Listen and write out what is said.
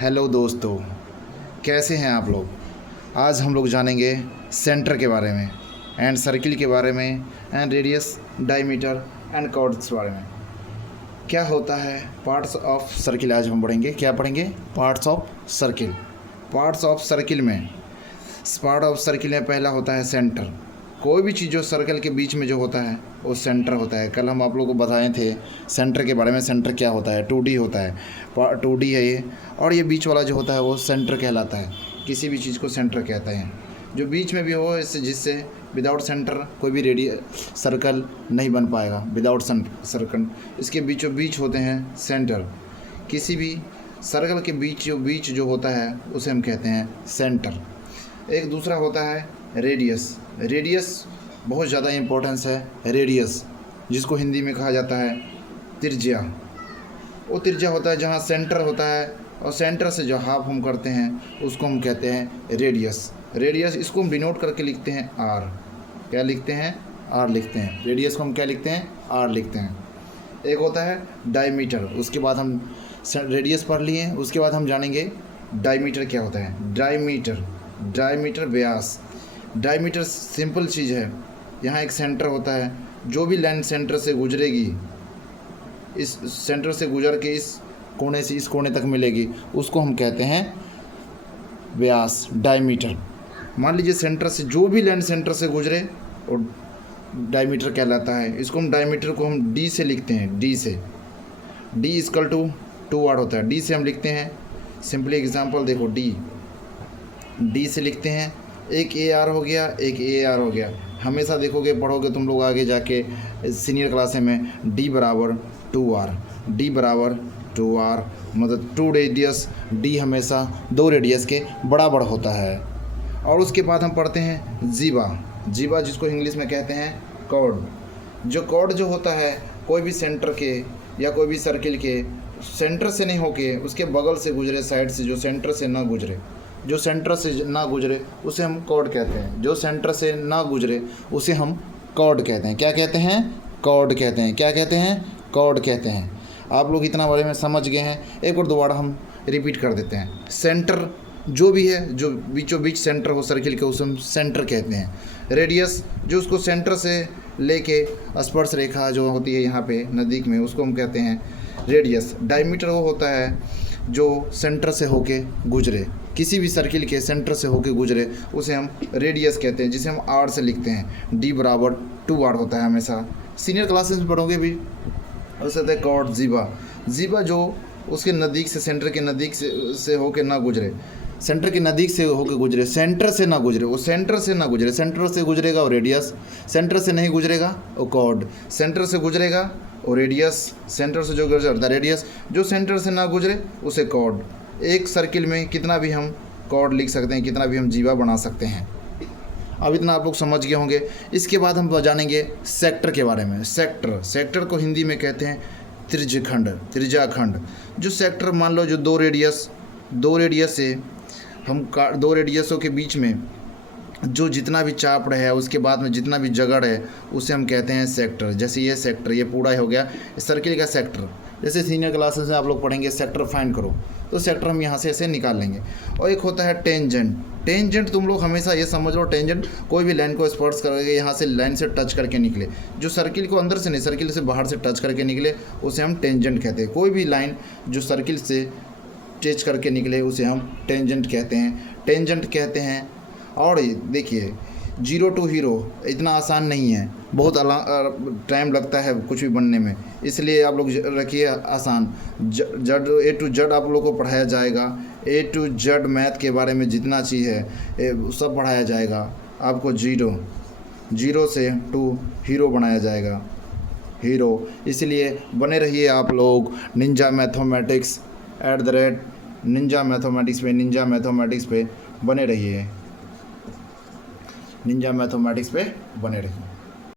Hello दोस्तों, कैसे हैं आप लोग। आज हम लोग जानेंगे सेंटर के बारे में एंड सर्किल के बारे में and radius, diameter and chords के बारे में। क्या होता है पार्ट्स ऑफ सर्किल। आज हम पढ़ेंगे, क्या पढ़ेंगे? Parts of circle. Parts of circle में पहला होता है सेंटर। कोई भी चीज़ जो सर्कल के बीच में जो होता है वो सेंटर होता है। कल हम आप लोगों को बताए थे सेंटर के बारे में। सेंटर क्या होता है? 2D होता है, 2D है ये। और ये बीच वाला जो होता है वो सेंटर कहलाता है। किसी भी चीज़ को सेंटर कहते हैं जो बीच में भी हो, इससे जिससे विदाउट सेंटर कोई भी सर्कल नहीं बन पाएगा। विदाउट सर्कल इसके बीचों बीच होते हैं सेंटर। किसी भी सर्कल के बीच जो होता है उसे हम कहते हैं सेंटर। एक दूसरा होता है रेडियस। रेडियस बहुत ज़्यादा इम्पोर्टेंस है। रेडियस जिसको हिंदी में कहा जाता है त्रिज्या। वो त्रिज्या होता है जहाँ सेंटर होता है और सेंटर से जो हाफ हम करते हैं उसको हम कहते हैं रेडियस। रेडियस इसको हम डिनोट करके लिखते हैं आर। क्या लिखते हैं? आर लिखते हैं। रेडियस को हम क्या लिखते हैं? आर लिखते हैं। एक होता है डायमीटर। उसके बाद हम रेडियस पढ़ लिए, उसके बाद हम जानेंगे डायमीटर क्या होता है। डायमीटर व्यास। डायमीटर सिंपल चीज़ है। यहाँ एक सेंटर होता है, जो भी लाइन सेंटर से गुजरेगी, इस सेंटर से गुजर के इस कोने से इस कोने तक मिलेगी, उसको हम कहते हैं व्यास, डायमीटर। मान लीजिए सेंटर से जो भी लाइन सेंटर से गुजरे और डायमीटर कहलाता है। इसको हम डायमीटर को हम डी से लिखते हैं। डी से डी इक्वल टू 2 आर होता है। डी से हम लिखते हैं सिंपली एग्जांपल देखो, डी से लिखते हैं। एक ए आर हो गया, एक ए आर हो गया। हमेशा देखोगे, पढ़ोगे तुम लोग आगे जाके सीनियर क्लास में, डी बराबर 2R। डी बराबर 2R मतलब 2 रेडियस। डी हमेशा 2 रेडियस के बराबर होता है। और उसके बाद हम पढ़ते हैं जीवा जिसको इंग्लिश में कहते हैं कॉर्ड। जो कॉर्ड जो होता है कोई भी सेंटर के या कोई भी सर्किल के सेंटर से नहीं होके उसके बगल से गुजरे, साइड से, जो सेंटर से ना गुजरे, उसे हम कॉर्ड कहते हैं। जो सेंटर से ना गुजरे उसे हम कॉर्ड कहते हैं। क्या कहते हैं? कॉर्ड कहते हैं। क्या कहते हैं? कॉर्ड कहते हैं। आप लोग इतना बारे में समझ गए हैं। एक और दोबारा हम रिपीट कर देते हैं। सेंटर जो भी है, जो बीचों बीच सेंटर हो सर्किल के, उसे हम सेंटर कहते हैं। रेडियस जो उसको सेंटर से लेके स्पर्श रेखा जो होती है यहाँ पे नज़दीक में, उसको हम कहते हैं रेडियस। डायमीटर वो होता है जो सेंटर से होके गुजरे, किसी भी सर्किल के सेंटर से होके गुजरे, उसे हम रेडियस कहते हैं, जिसे हम आर से लिखते हैं। डी बराबर 2R होता है हमेशा। सीनियर क्लासेस में पढ़ोगे भी। उसे कहते हैं कॉर्ड। जीवा जो उसके नज़दीक से, सेंटर के नज़दीक से होके ना गुजरे, सेंटर के नज़दीक से होके गुजरे, सेंटर से ना गुजरे, वो सेंटर से ना गुजरे। सेंटर से गुजरेगा वो रेडियस, सेंटर से नहीं गुजरेगा वो कॉर्ड। सेंटर से गुजरेगा वो रेडियस, सेंटर से जो गुजरता है रेडियस, जो सेंटर से ना गुजरे उसे कॉर्ड। एक सर्किल में कितना भी हम कॉर्ड लिख सकते हैं, कितना भी हम जीवा बना सकते हैं। अब इतना आप लोग समझ गए होंगे। इसके बाद हम जानेंगे सेक्टर के बारे में। सेक्टर को हिंदी में कहते हैं त्रिज्याखंड। जो सेक्टर मान लो जो दो रेडियस से हम 2 रेडियसों के बीच में जो जितना भी चाप है, उसके बाद में जितना भी जगड़ है, उसे हम कहते हैं सेक्टर। जैसे ये सेक्टर, ये पूरा हो गया सर्किल का सेक्टर। जैसे सीनियर क्लासेस में आप लोग पढ़ेंगे सेक्टर फाइंड करो, तो सेक्टर हम यहाँ से ऐसे निकाल लेंगे। और एक होता है टेंजेंट तुम लोग हमेशा ये समझ लो, टेंजेंट कोई भी लाइन को स्पर्श करके यहाँ से लाइन से टच करके निकले, जो सर्किल को अंदर से नहीं, सर्किल से बाहर से टच करके निकले, उसे हम टेंजेंट कहते हैं। कोई भी लाइन जो सर्किल से टच करके निकले उसे हम टेंजेंट कहते हैं। और देखिए, 0 टू हीरो इतना आसान नहीं है, बहुत टाइम लगता है कुछ भी बनने में, इसलिए आप लोग रखिए आसान। A to Z आप लोग को पढ़ाया जाएगा। A to Z मैथ के बारे में जितना चीज़ है सब पढ़ाया जाएगा आपको। 0 से टू हीरो बनाया जाएगा, हीरो। इसलिए बने रहिए आप लोग निंजा मैथमेटिक्स @ निंजा मैथमेटिक्स पे बने रहिए।